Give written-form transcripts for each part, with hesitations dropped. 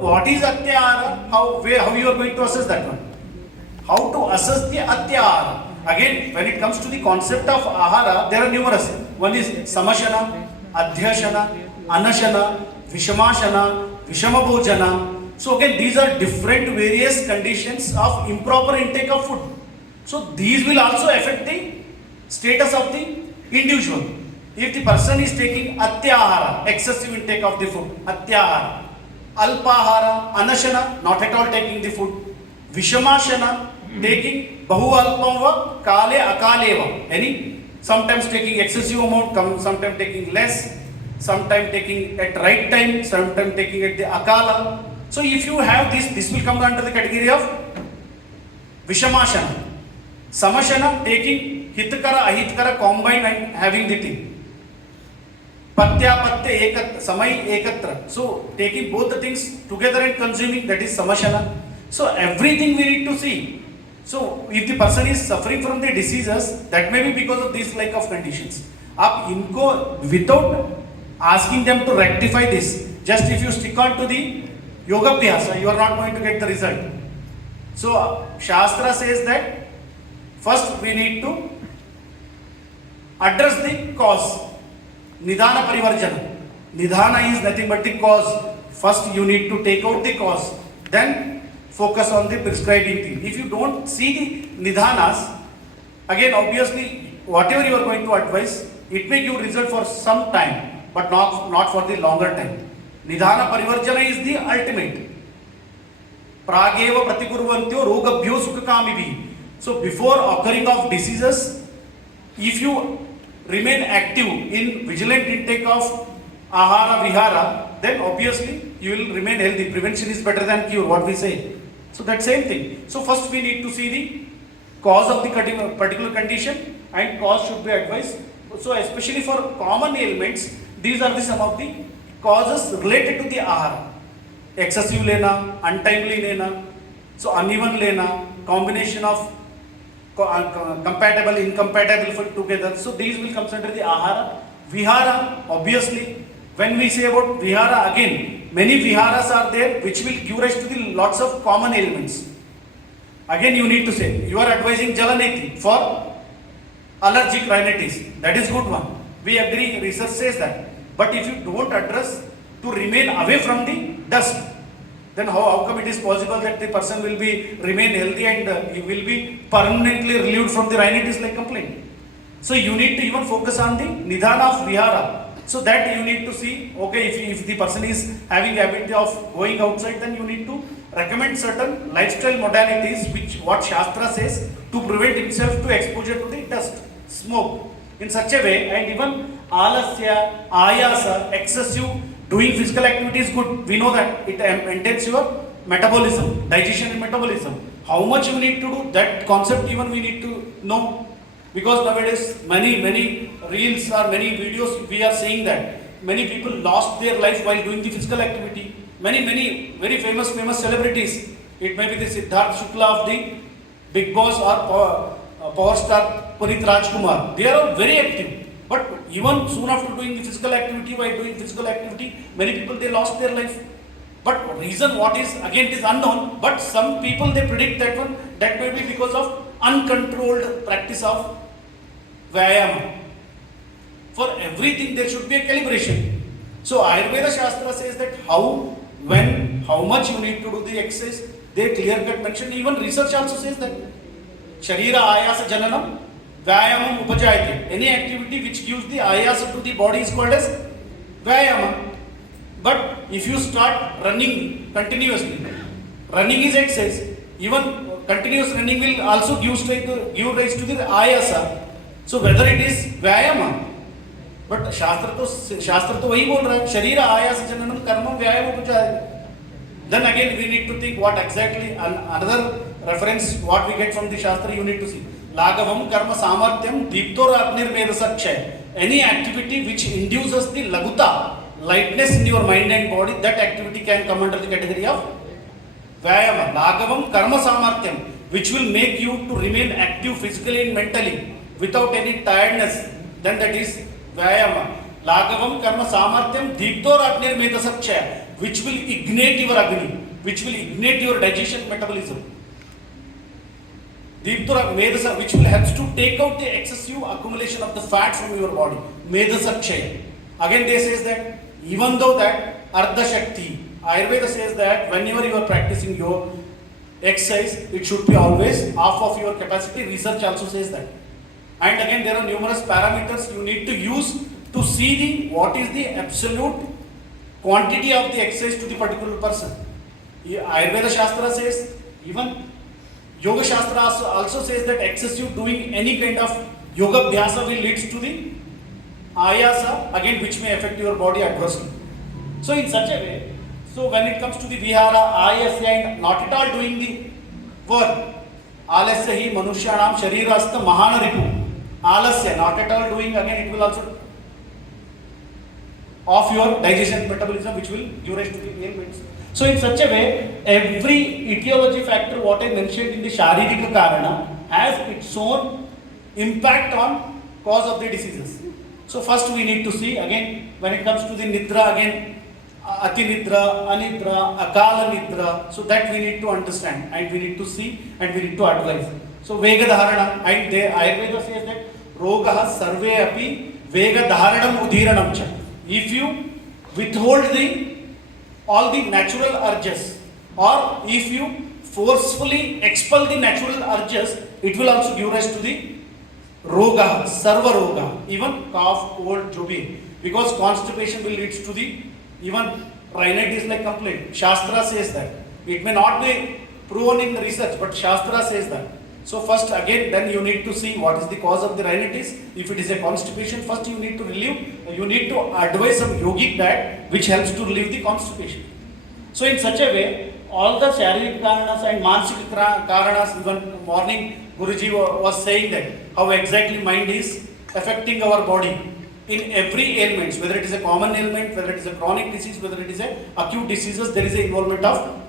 What is Atyahara? How you are going to assess that one? How to assess the Atyahara? Again, when it comes to the concept of Ahara, there are numerous. One is Samashana, Adhyashana, Anashana, Vishamashana, Vishamabhojana. So again, these are different various conditions of improper intake of food. So these will also affect the status of the individual. If the person is taking Atyahara, excessive intake of the food, Atyahara. Alpahara, Anashana, not at all taking the food. Vishamashana, taking Bahu Alpamva, Kale Akaleva. Any? Sometimes taking excessive amount, sometimes taking less, sometimes taking at right time, sometimes taking at the Akala. So if you have this will come under the category of Vishamashana. Samashana, taking Hitakara, Ahitkara combined and having the thing. Patya, Patya, Ekatra, Samai, Ekatra. So, taking both the things together and consuming, that is Samashana. So, everything we need to see. So, if the person is suffering from the diseases, that may be because of this like of conditions. Up inko, without asking them to rectify this, just if you stick on to the yoga abhyasa, you are not going to get the result. So, Shastra says that first we need to address the cause. Nidhana Parivarjana. Nidhana is nothing but the cause. First you need to take out the cause. Then focus on the prescribing thing. If you don't see the Nidhanas, again obviously whatever you are going to advise, it may give result for some time, but not for the longer time. Nidhana Parivarjana is the ultimate. Prageva Pratikurvantyo Rogabhyo Sukhakamivi. So before occurring of diseases, if you remain active in vigilant intake of ahara vihara, then obviously you will remain healthy. Prevention is better than cure, what we say. So that same thing. So first we need to see the cause of the particular condition, and cause should be advised. So especially for common ailments, these are some of the causes related to the ahara. Excessive lena, untimely lena, so uneven lena, combination of compatible, incompatible food together. So these will come under the ahara. Vihara, obviously, when we say about vihara, again, many viharas are there which will give rise to the lots of common ailments. Again, you need to say, you are advising Jalaneti for allergic rhinitis. That is good one. We agree, research says that. But if you don't address to remain away from the dust, then how come it is possible that the person will be remain healthy and he will be permanently relieved from the rhinitis like complaint? So you need to even focus on the nidhana of vihara. So that you need to see, okay, if the person is having the habit of going outside, then you need to recommend certain lifestyle modalities which what Shastra says to prevent himself to exposure to the dust, smoke in such a way. And even alasya, ayasa, excessive doing physical activity is good. We know that it maintains your metabolism, digestion and metabolism. How much you need to do, that concept even we need to know. Because nowadays many reels or many videos we are seeing that many people lost their life while doing the physical activity. Many very famous celebrities. It may be the Siddharth Shukla of the Big Boss or Power Star Puneet Rajkumar. They are all very active. But even soon after doing the physical activity, while doing physical activity, many people they lost their life. But reason what is, again it is unknown, but some people they predict that one, that may be because of uncontrolled practice of Vyayama. For everything there should be a calibration. So Ayurveda Shastra says that how, when, how much you need to do the exercise, they clear cut mention. Even research also says that Sharira Ayasa Jananam Vyayamam Upajayate. Any activity which gives the ayasa to the body is called as Vyayama. But if you start running continuously, running is exercise, even continuous running will also give rise to the ayasa. So whether it is Vyayama, but Shastra to वही बोल रहा है, शरीर आयास जननम कर्मम व्यायाम उपचार. Then again we need to think what exactly, another reference what we get from the Shastra you need to see. Lagavam karma samartyam deeptor apnirmedasakshaya. Any activity which induces the laguta, lightness in your mind and body, that activity can come under the category of Vyayama. Lagavam karma samartyam, which will make you to remain active physically and mentally without any tiredness, then that is Vyayama. Lagavam karma samartyam deeptor apnirmedasakshaya. which will ignite your Agni, which will ignite your digestion metabolism. Deeptura Medasa, which will help to take out the excessive accumulation of the fat from your body. Medasa Kshaya. Again they says that even though that Ardha Shakti, Ayurveda says that whenever you are practicing your exercise, it should be always half of your capacity. Research also says that. And again there are numerous parameters you need to use to see the what is the absolute quantity of the exercise to the particular person. Ayurveda Shastra says, even Yoga Shastra also says that excessive doing any kind of yoga abhyasa will lead to the ayasa, again which may affect your body adversely. So in such a way, so when it comes to the vihara, ayasya and not at all doing the work, alasya hi manushyanam sharirastha mahana ripu, alasya not at all doing, again it will also of your digestion metabolism which will give rise to the ailments. So in such a way, every etiology factor what I mentioned in the Sharirika Karana has its own impact on cause of the diseases. So first we need to see, again when it comes to the Nidra, again Ati Nidra, Anidra, Akala Nidra, so that we need to understand and we need to see and we need to advise. So Vega Dharana, and the Ayurveda says that Rogaha Sarve Api Vega Dharanam Udhiranam Cha. If you withhold all the natural urges, or if you forcefully expel the natural urges, it will also give rise to the roga, sarva roga, even cough, cold, jobi, because constipation will lead to the even rhinitis like complaint. Shastra says that. It may not be proven in the research, but Shastra says that. So first again, then you need to see what is the cause of the rhinitis. If it is a constipation, first you need to relieve, you need to advise some yogic diet which helps to relieve the constipation. So in such a way, all the Sharirik Karanas and Mansik Karanas, even morning Guruji was saying that how exactly mind is affecting our body in every ailment, whether it is a common ailment, whether it is a chronic disease, whether it is a acute diseases, there is a involvement of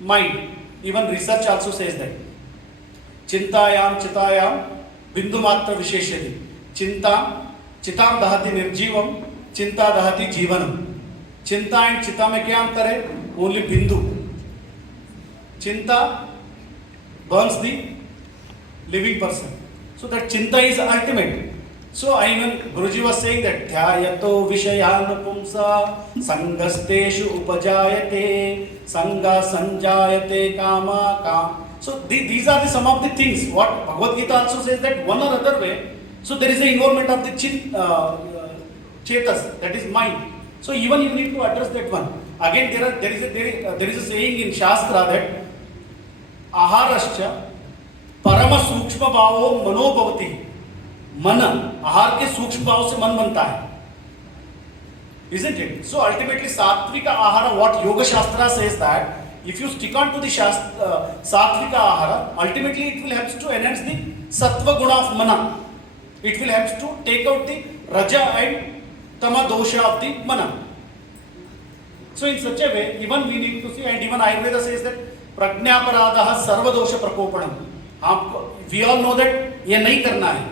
mind. Even research also says that. Chintayam chitayam bindu matra visheshyati. Chinta chitam dahati nirjivam, chinta dahati jivanam. Chinta and chita mein kya antar hai? Only bindu. Chinta burns the living person. So that chinta is ultimate. So even Guruji was saying that dhyayato vishayan pumsa sangasteshu upajayate sanga sanjayate kama kam. So these are some of the things what Bhagavad Gita also says that one or other way. So there is the involvement of the chetas, that is mind. So even you need to address that one. Again there is a saying in Shastra that aharascha parama sukshma bhavo mano bhavati. Mana, आहार के सूक्ष्म भाव से मन बनता है, isn't it? So ultimately सात्विक आहार, what Yoga Shastra says that if you stick on to the Satvika Ahara, ultimately it will help to enhance the Sattva Guna of Mana. It will help to take out the Raja and Tama Dosha of the Mana. So in such a way, even we need to see, and even Ayurveda says that Prajnaparadaha Sarva Dosha Prakopanam. We all know that ये नहीं करना है,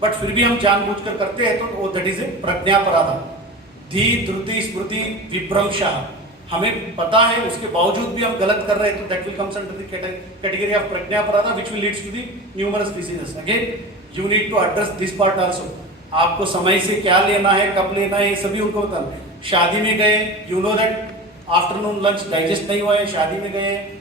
but फिर भी हम जानबूझकर करते हैं तो that is a प्रज्ञापराधा. धी धृति स्मृति विभ्रंशः, हमें पता है उसके बावजूद भी हम गलत कर रहे हैं तो that will comes under the category of प्रज्ञापराधा which will leads to the numerous diseases. Again you need to address this part also. आपको समय से क्या लेना है, कब लेना है, ये सभी उनको बताना. शादी में गए, you know that afternoon lunch digest नहीं हुआ है, शादी में गए,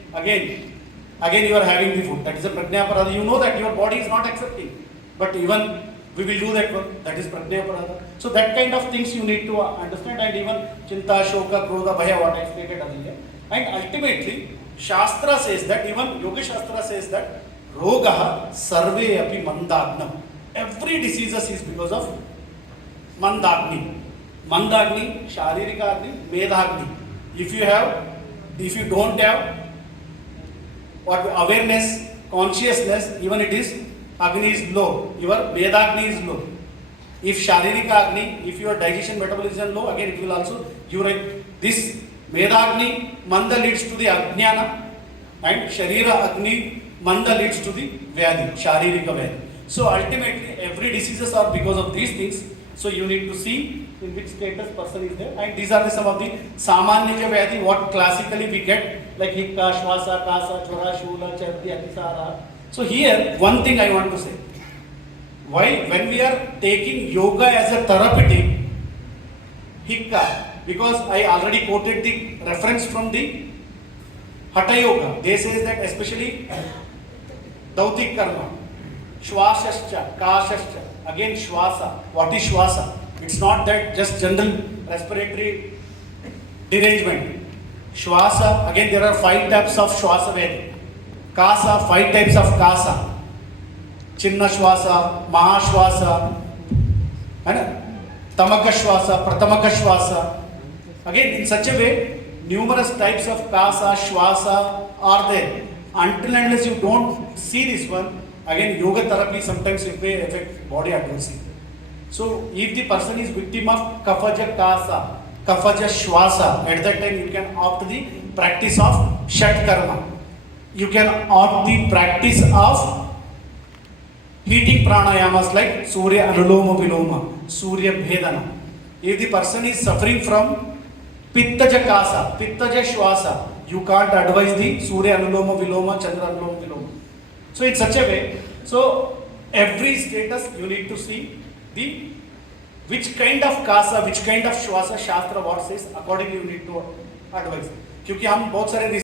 again you are having the food, that is a प्रज्ञापराधा. You know that your body is not accepting, but even we will do that work, that is prajnaparada. So that kind of things you need to understand, and even chinta, shoka, krodha, bhaya, what I stated earlier. And ultimately, Shastra says that, even Yoga Shastra says that, rogaha sarve api mandagnam. Every disease is because of mandagni. Mandagni, sharirika agni, medagni. If you don't have what awareness, consciousness, even it is Agni is low, your Vedagni is low. If Sharirika Agni, if your digestion metabolism is low, again it will also give this Vedagni Manda leads to the Ajnana, and Sharira Agni Manda leads to the Vyadi, Sharirika Vyadi. So ultimately every diseases are because of these things. So you need to see in which status person is there, and these are the some of the samanya vyadhi what classically we get like hikka, shwasa, kasa, chora, shula, chardi, atisara. So here one thing I want to say, why when we are taking yoga as a therapeutic hikka, because I already quoted the reference from the hatha yoga. They says that especially dautik karma, shwasascha, kasascha, again shwasa. What is shwasa? It's not that just general respiratory derangement. Shwasa, again there are 5 types of shwasa Veda. Kasa, 5 types of kasa. Chinna shwasa, mahashwasa, tamaka shwasa, pratamaka shwasa. Again in such a way, numerous types of kasa, shwasa are there. Until and unless you don't see this one, again yoga therapy sometimes it may affect body adversely. So if the person is victim of kafaja kasa, kafaja shwasa, at that time you can opt the practice of shat karma. You can opt the practice of heating pranayamas like surya anuloma viloma, surya bhedana. If the person is suffering from pittaja kasa, pittaja shwasa, you can't advise the surya anuloma viloma, chandra anuloma viloma. So in such a way, so every status you need to see the which kind of kasa, which kind of shwasa, shastra what says, accordingly you need to advise. क्योंकि हम बहुत सारे